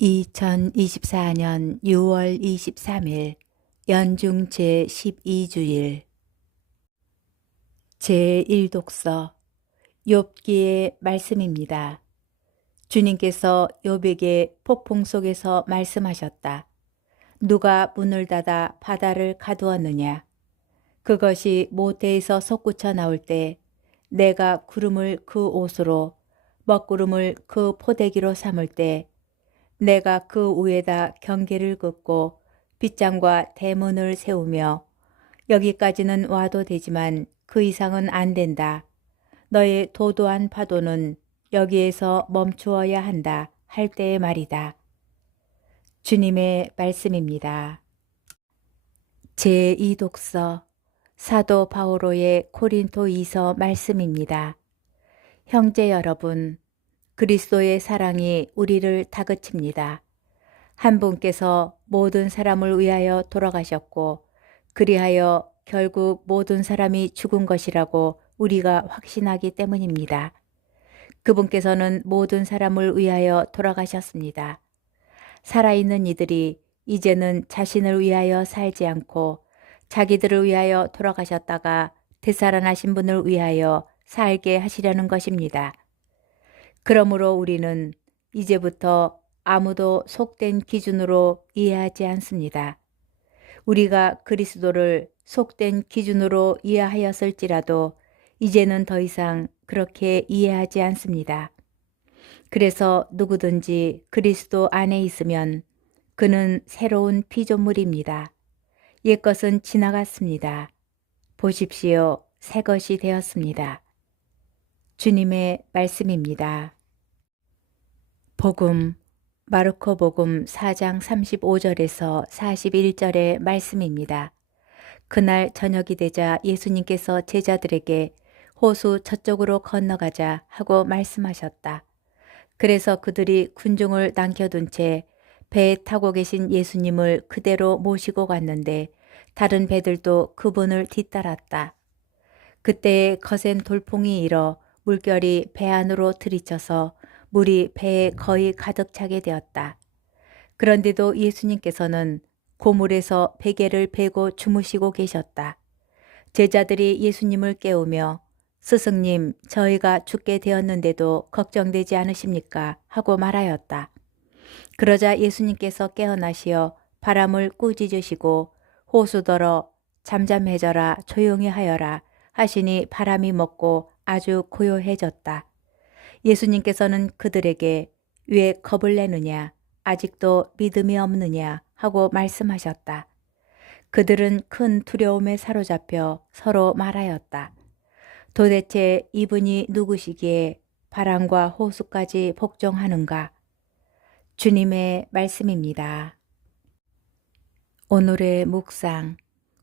2024년 6월 23일 연중 제12주일 제1독서 욥기의 말씀입니다. 주님께서 욥에게 폭풍 속에서 말씀하셨다. 누가 문을 닫아 바다를 가두었느냐? 그것이 모태에서 솟구쳐 나올 때 내가 구름을 그 옷으로 먹구름을 그 포대기로 삼을 때 내가 그 위에다 경계를 긋고 빗장과 대문을 세우며 여기까지는 와도 되지만 그 이상은 안 된다. 너의 도도한 파도는 여기에서 멈추어야 한다 할 때의 말이다. 주님의 말씀입니다. 제2독서 사도 바오로의 코린토 이서 말씀입니다. 형제 여러분, 그리스도의 사랑이 우리를 다그칩니다. 한 분께서 모든 사람을 위하여 돌아가셨고, 그리하여 결국 모든 사람이 죽은 것이라고 우리가 확신하기 때문입니다. 그분께서는 모든 사람을 위하여 돌아가셨습니다. 살아있는 이들이 이제는 자신을 위하여 살지 않고 자기들을 위하여 돌아가셨다가 되살아나신 분을 위하여 살게 하시려는 것입니다. 그러므로 우리는 이제부터 아무도 속된 기준으로 이해하지 않습니다. 우리가 그리스도를 속된 기준으로 이해하였을지라도 이제는 더 이상 그렇게 이해하지 않습니다. 그래서 누구든지 그리스도 안에 있으면 그는 새로운 피조물입니다. 옛것은 지나갔습니다. 보십시오. 새 것이 되었습니다. 주님의 말씀입니다. 복음 마르코 복음 4장 35절에서 41절의 말씀입니다. 그날 저녁이 되자 예수님께서 제자들에게 호수 저쪽으로 건너가자 하고 말씀하셨다. 그래서 그들이 군중을 남겨둔 채 배에 타고 계신 예수님을 그대로 모시고 갔는데 다른 배들도 그분을 뒤따랐다. 그때에 거센 돌풍이 일어 물결이 배 안으로 들이쳐서 물이 배에 거의 가득 차게 되었다. 그런데도 예수님께서는 고물에서 베개를 베고 주무시고 계셨다. 제자들이 예수님을 깨우며 스승님, 저희가 죽게 되었는데도 걱정되지 않으십니까? 하고 말하였다. 그러자 예수님께서 깨어나시어 바람을 꾸짖으시고 호수더러 잠잠해져라 조용히 하여라 하시니 바람이 먹고 아주 고요해졌다. 예수님께서는 그들에게 왜 겁을 내느냐 아직도 믿음이 없느냐 하고 말씀하셨다. 그들은 큰 두려움에 사로잡혀 서로 말하였다. 도대체 이분이 누구시기에 바람과 호수까지 복종하는가? 주님의 말씀입니다. 오늘의 묵상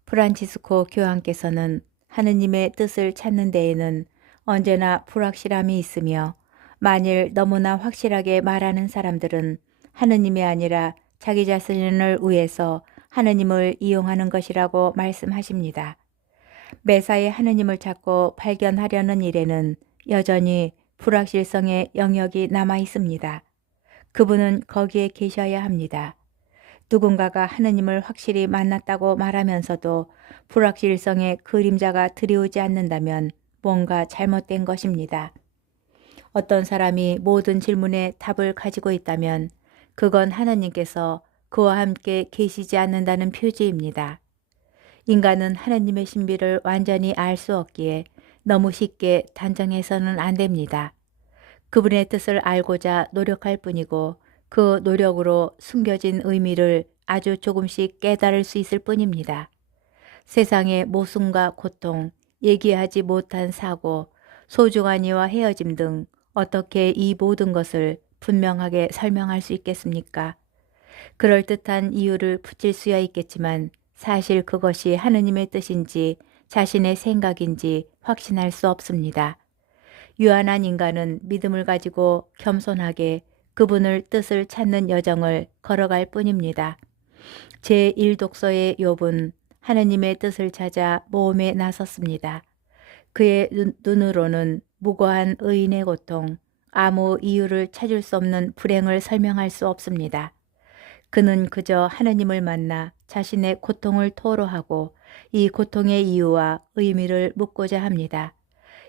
프란치스코 교황께서는 하느님의 뜻을 찾는 데에는 언제나 불확실함이 있으며 만일 너무나 확실하게 말하는 사람들은 하느님이 아니라 자기 자신을 위해서 하느님을 이용하는 것이라고 말씀하십니다. 매사에 하느님을 찾고 발견하려는 일에는 여전히 불확실성의 영역이 남아 있습니다. 그분은 거기에 계셔야 합니다. 누군가가 하느님을 확실히 만났다고 말하면서도 불확실성의 그림자가 들이오지 않는다면 뭔가 잘못된 것입니다. 어떤 사람이 모든 질문에 답을 가지고 있다면 그건 하나님께서 그와 함께 계시지 않는다는 표지입니다. 인간은 하나님의 신비를 완전히 알 수 없기에 너무 쉽게 단정해서는 안 됩니다. 그분의 뜻을 알고자 노력할 뿐이고 그 노력으로 숨겨진 의미를 아주 조금씩 깨달을 수 있을 뿐입니다. 세상의 모순과 고통, 얘기하지 못한 사고, 소중한 이와 헤어짐 등 어떻게 이 모든 것을 분명하게 설명할 수 있겠습니까? 그럴듯한 이유를 붙일 수야 있겠지만 사실 그것이 하느님의 뜻인지 자신의 생각인지 확신할 수 없습니다. 유한한 인간은 믿음을 가지고 겸손하게 그분을 뜻을 찾는 여정을 걸어갈 뿐입니다. 제1독서의 욥은 하느님의 뜻을 찾아 모험에 나섰습니다. 그의 눈, 으로는 무고한 의인의 고통, 아무 이유를 찾을 수 없는 불행을 설명할 수 없습니다. 그는 그저 하느님을 만나 자신의 고통을 토로하고 이 고통의 이유와 의미를 묻고자 합니다.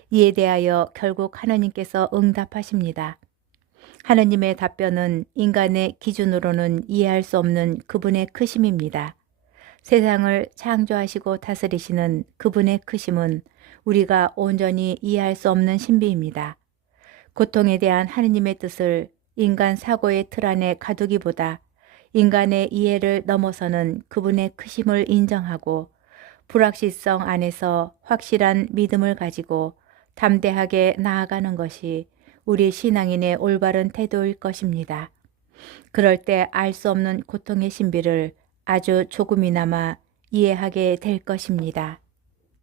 이에 대하여 결국 하느님께서 응답하십니다. 하느님의 답변은 인간의 기준으로는 이해할 수 없는 그분의 크심입니다. 세상을 창조하시고 다스리시는 그분의 크심은 우리가 온전히 이해할 수 없는 신비입니다. 고통에 대한 하느님의 뜻을 인간 사고의 틀 안에 가두기보다 인간의 이해를 넘어서는 그분의 크심을 인정하고 불확실성 안에서 확실한 믿음을 가지고 담대하게 나아가는 것이 우리 신앙인의 올바른 태도일 것입니다. 그럴 때 알 수 없는 고통의 신비를 아주 조금이나마 이해하게 될 것입니다.